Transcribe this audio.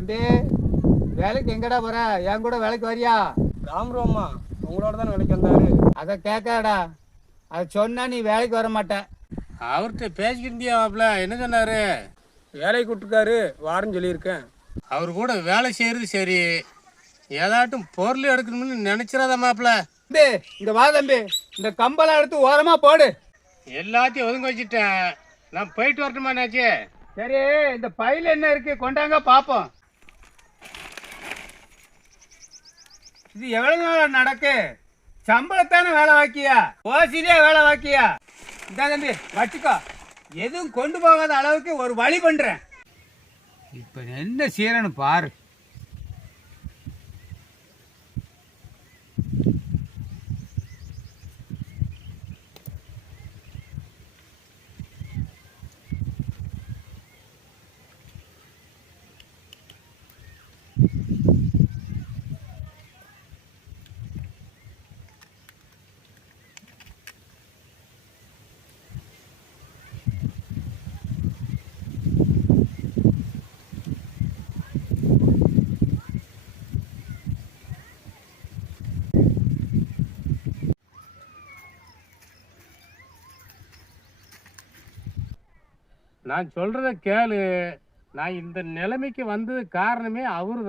தம்பி, வேலைக்கு எங்கடா போற? என் கூட வேலைக்கு வரியா? ராம்ரோம்மா உங்களோட தான் வேலைக்கு வந்தாரு. அதை கேட்காடா. அதை சொன்னா நீ வேலைக்கு வர மாட்ட. அவர்கிட்ட பேசிக்கிட்டியாப்ல என்ன சொன்னாரு? வேலைக்கு கூப்பிட்டுருக்காரு, வாரன்னு சொல்லியிருக்கேன். அவர் கூட வேலை செய்கிறது சரி, ஏதாட்டும் பொருள் எடுக்கணும்னு நினச்சிடாத மாப்பிள்ள. தம்பி இங்க வா தம்பி, இந்த கம்பளம் எடுத்து ஓரமா போடு. எல்லாத்தையும் ஒதுங்க வச்சுட்டேன். நான் போயிட்டு வரட்டுமாண்ணாச்சி? சரி, இந்த பையில என்ன இருக்கு கொண்டாங்க பாப்போம். இது எவ்வளவு நாள் நடக்கு? சம்பளத்தான வேலை வாக்கியா, ஓசிலே வேலை வாக்கியா? இந்த தம்பி வச்சுக்கோ, எதுவும் கொண்டு போகாத அளவுக்கு ஒரு வழி பண்றேன். இப்ப என்ன செய்யறன்னு பாரு. நான் சொல்கிறத கேளு. நான் இந்த நிலைமைக்கு வந்தது காரணமே அவரு தான்.